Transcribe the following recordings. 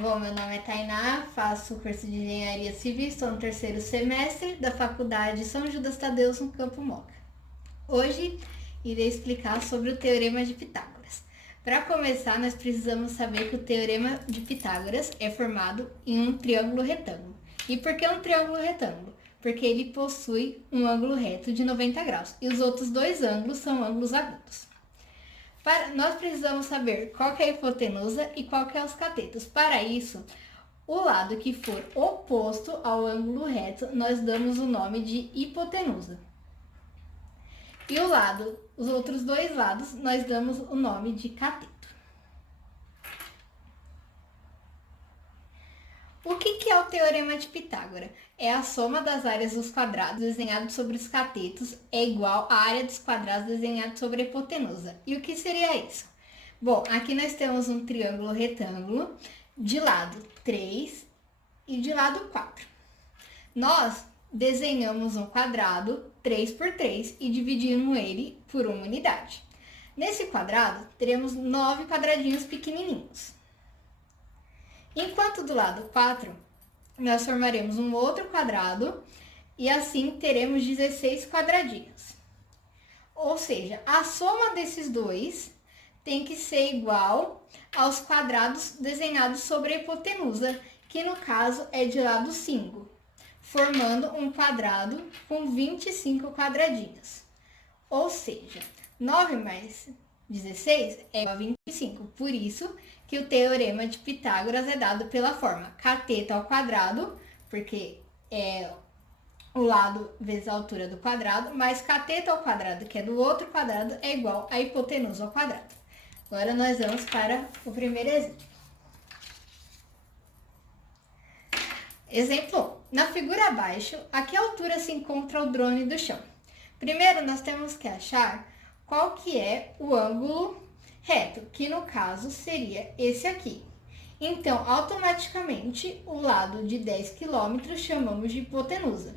Bom, meu nome é Tainá, faço o curso de Engenharia Civil, estou no terceiro semestre da Faculdade São Judas Tadeu, no Campo Moca. Hoje irei explicar sobre o Teorema de Pitágoras. Para começar, nós precisamos saber que o Teorema de Pitágoras é formado em um triângulo retângulo. E por que um triângulo retângulo? Porque ele possui um ângulo reto de 90 graus e os outros dois ângulos são ângulos agudos. Nós precisamos saber qual que é a hipotenusa e qual que é os catetos. Para isso, o lado que for oposto ao ângulo reto, nós damos o nome de hipotenusa. E os outros dois lados, nós damos o nome de cateto. O que é o Teorema de Pitágoras? É a soma das áreas dos quadrados desenhados sobre os catetos é igual à área dos quadrados desenhados sobre a hipotenusa. E o que seria isso? Bom, aqui nós temos um triângulo retângulo, de lado 3 e de lado 4. Nós desenhamos um quadrado 3 por 3 e dividimos ele por uma unidade. Nesse quadrado, teremos 9 quadradinhos pequenininhos. Enquanto do lado 4, nós formaremos um outro quadrado e assim teremos 16 quadradinhos. Ou seja, a soma desses dois tem que ser igual aos quadrados desenhados sobre a hipotenusa, que no caso é de lado 5, formando um quadrado com 25 quadradinhos. Ou seja, 9 mais 16 é igual a 25, por isso que o Teorema de Pitágoras é dado pela forma cateto ao quadrado, porque é o lado vezes a altura do quadrado, mais cateto ao quadrado, que é do outro quadrado, é igual a hipotenusa ao quadrado. Agora nós vamos para o primeiro exemplo. Exemplo 1. Na figura abaixo, a que altura se encontra o drone do chão? Primeiro, nós temos que achar qual que é o ângulo reto, que no caso seria esse aqui. Então, automaticamente, o lado de 10 km chamamos de hipotenusa.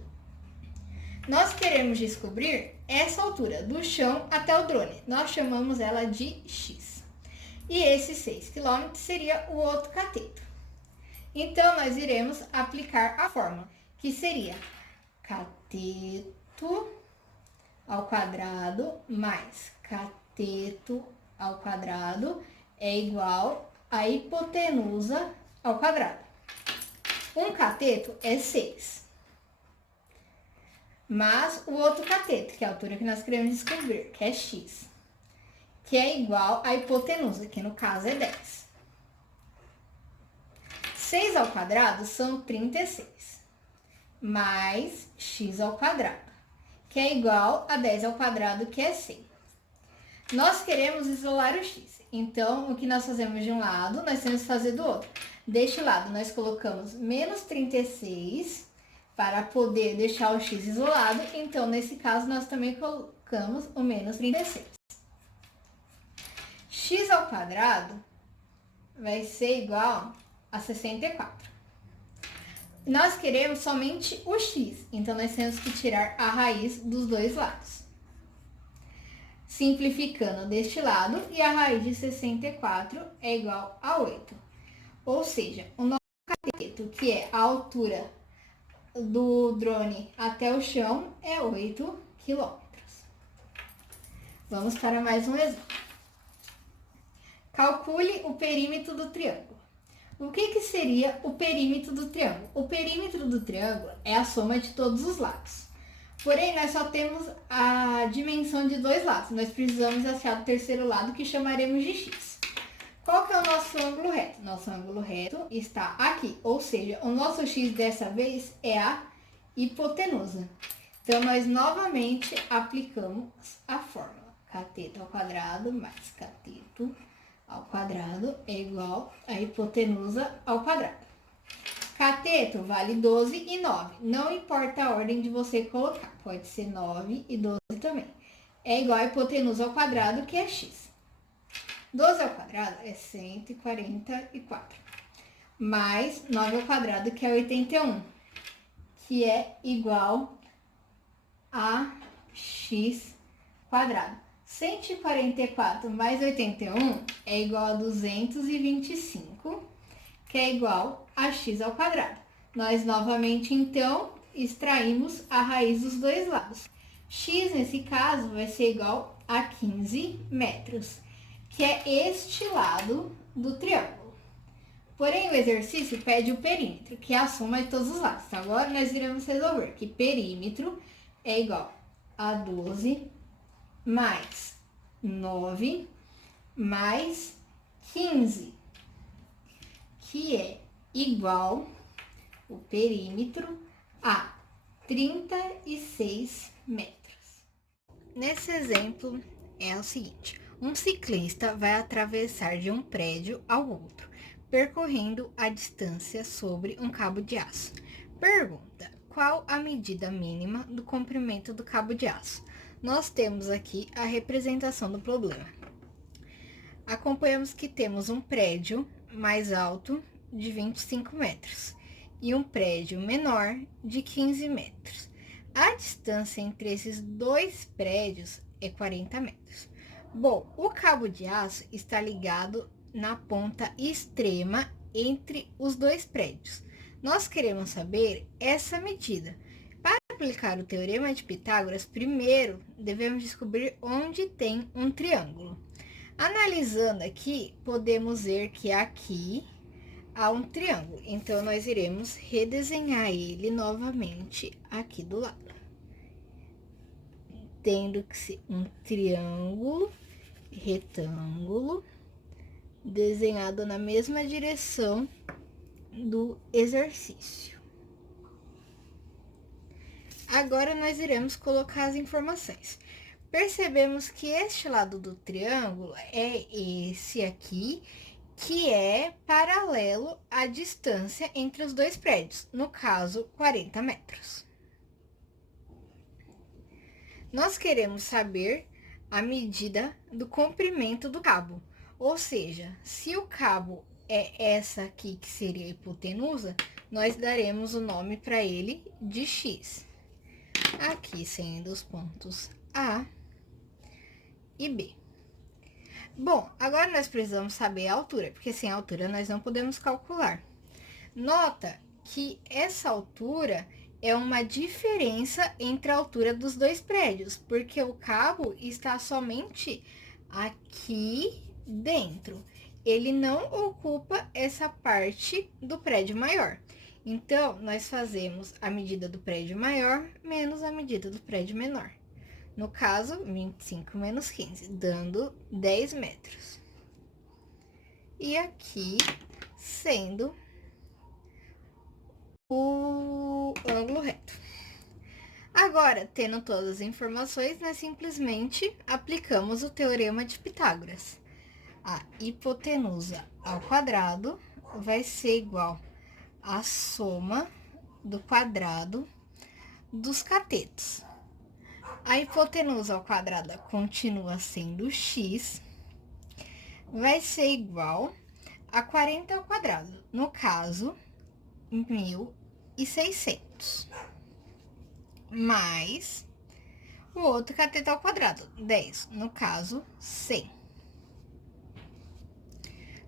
Nós queremos descobrir essa altura, do chão até o drone. Nós chamamos ela de x. E esse 6 km seria o outro cateto. Então, nós iremos aplicar a fórmula, que seria cateto ao quadrado mais cateto ao quadrado é igual a hipotenusa ao quadrado. Um cateto é 6. Mas o outro cateto, que é a altura que nós queremos descobrir, que é x, que é igual a hipotenusa, que no caso é 10. 6 ao quadrado são 36, mais x ao quadrado, que é igual a 10 ao quadrado, que é 100. Nós queremos isolar o x, então o que nós fazemos de um lado, nós temos que fazer do outro. Deste lado, nós colocamos menos 36 para poder deixar o x isolado, então nesse caso nós também colocamos o menos 36. X ao quadrado vai ser igual a 64. Nós queremos somente o x, então nós temos que tirar a raiz dos dois lados. Simplificando deste lado, e a raiz de 64 é igual a 8. Ou seja, o nosso cateto, que é a altura do drone até o chão, é 8 km. Vamos para mais um exemplo. Calcule o perímetro do triângulo. O que seria o perímetro do triângulo? O perímetro do triângulo é a soma de todos os lados. Porém, nós só temos a dimensão de dois lados. Nós precisamos achar o terceiro lado, que chamaremos de x. Qual que é o nosso ângulo reto? Nosso ângulo reto está aqui, ou seja, o nosso x dessa vez é a hipotenusa. Então, nós novamente aplicamos a fórmula. Cateto ao quadrado mais cateto ao quadrado é igual a hipotenusa ao quadrado. Cateto vale 12 e 9. Não importa a ordem de você colocar. Pode ser 9 e 12 também. É igual a hipotenusa ao quadrado, que é x. 12 ao quadrado é 144. Mais 9 ao quadrado, que é 81. Que é igual a x quadrado. 144 mais 81 é igual a 225, que é igual a x ao quadrado. Nós novamente, então, extraímos a raiz dos dois lados. X, nesse caso, vai ser igual a 15 metros, que é este lado do triângulo. Porém, o exercício pede o perímetro, que é a soma de todos os lados. Então, agora nós iremos resolver que perímetro é igual a 12 mais 9 mais 15, que é igual o perímetro a 36 metros. Nesse exemplo é o seguinte: um ciclista vai atravessar de um prédio ao outro, percorrendo a distância sobre um cabo de aço. Pergunta: qual a medida mínima do comprimento do cabo de aço? Nós temos aqui a representação do problema. Acompanhamos que temos um prédio mais alto de 25 metros e um prédio menor de 15 metros. A distância entre esses dois prédios é 40 metros. Bom, o cabo de aço está ligado na ponta extrema entre os dois prédios. Nós queremos saber essa medida. Para aplicar o teorema de Pitágoras, primeiro devemos descobrir onde tem um triângulo. Analisando aqui, podemos ver que aqui há um triângulo. Então, nós iremos redesenhar ele novamente aqui do lado. Tendo que ser um triângulo retângulo desenhado na mesma direção do exercício. Agora, nós iremos colocar as informações. Percebemos que este lado do triângulo é esse aqui, que é paralelo à distância entre os dois prédios, no caso, 40 metros. Nós queremos saber a medida do comprimento do cabo, ou seja, se o cabo é essa aqui, que seria a hipotenusa, nós daremos o nome para ele de x. Aqui sendo os pontos A e B. Bom, agora nós precisamos saber a altura, porque sem altura nós não podemos calcular. Nota que essa altura é uma diferença entre a altura dos dois prédios, porque o cabo está somente aqui dentro. Ele não ocupa essa parte do prédio maior. Então, nós fazemos a medida do prédio maior menos a medida do prédio menor. No caso, 25 menos 15, dando 10 metros. E aqui, sendo o ângulo reto. Agora, tendo todas as informações, nós simplesmente aplicamos o teorema de Pitágoras. A hipotenusa ao quadrado vai ser igual à soma do quadrado dos catetos. A hipotenusa ao quadrado continua sendo x, vai ser igual a 40 ao quadrado, no caso, 1.600, mais o outro cateto ao quadrado, 10, no caso, 100.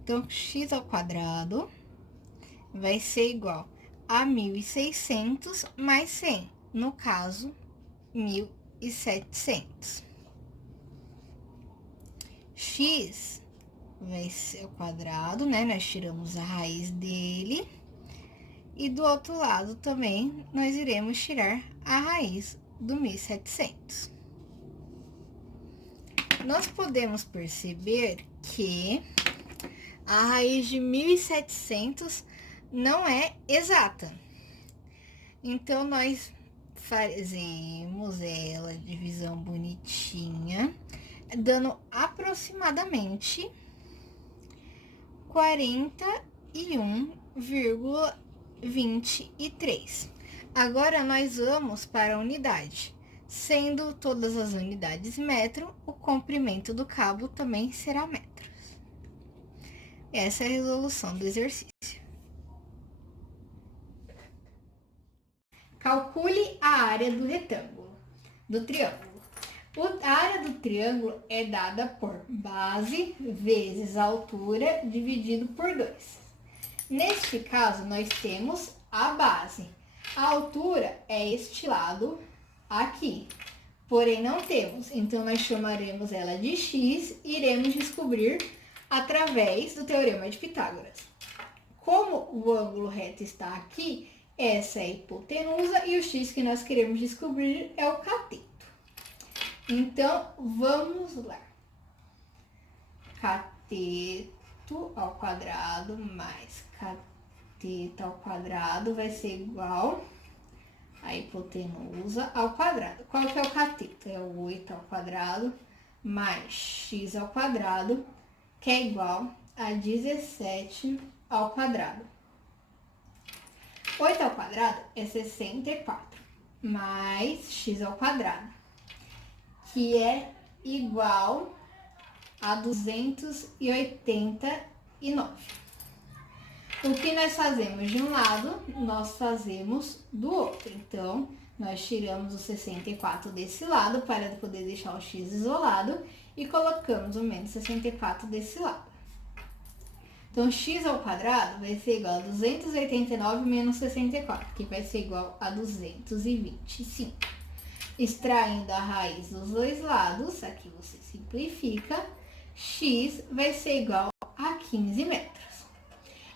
Então, x ao quadrado vai ser igual a 1.600 mais 100, no caso, 1.700. X vai ser o quadrado, né? Nós tiramos a raiz dele. E do outro lado também, nós iremos tirar a raiz do 1.700. Nós podemos perceber que a raiz de 1.700 não é exata. Então, nós fazemos ela divisão bonitinha, dando aproximadamente 41,23. Agora, nós vamos para a unidade. Sendo todas as unidades metro, o comprimento do cabo também será metros. Essa é a resolução do exercício. Calcule a área do retângulo, do triângulo. A área do triângulo é dada por base vezes a altura dividido por 2. Neste caso, nós temos a base. A altura é este lado aqui. Porém, não temos. Então, nós chamaremos ela de x e iremos descobrir através do Teorema de Pitágoras. Como o ângulo reto está aqui, essa é a hipotenusa e o x que nós queremos descobrir é o cateto. Então, vamos lá. Cateto ao quadrado mais cateto ao quadrado vai ser igual a hipotenusa ao quadrado. Qual que é o cateto? É o 8 ao quadrado mais x ao quadrado, que é igual a 17 ao quadrado. 8 ao quadrado é 64, mais x ao quadrado, que é igual a 289. O que nós fazemos de um lado, nós fazemos do outro. Então, nós tiramos o 64 desse lado para poder deixar o x isolado e colocamos o menos 64 desse lado. Então, x ao quadrado vai ser igual a 289 menos 64, que vai ser igual a 225. Extraindo a raiz dos dois lados, aqui você simplifica, x vai ser igual a 15 metros.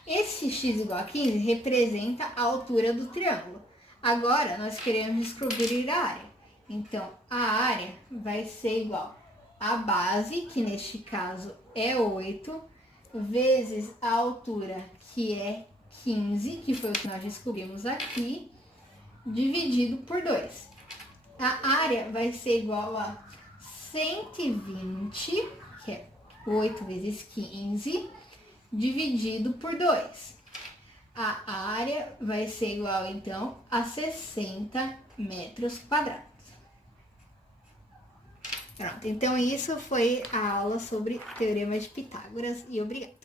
Esse x igual a 15 representa a altura do triângulo. Agora, nós queremos descobrir a área. Então, a área vai ser igual a base, que neste caso é 8, vezes a altura, que é 15, que foi o que nós descobrimos aqui, dividido por 2. A área vai ser igual a 120, que é 8 vezes 15, dividido por 2. A área vai ser igual, então, a 60 metros quadrados. Pronto, então isso foi a aula sobre Teorema de Pitágoras e obrigada.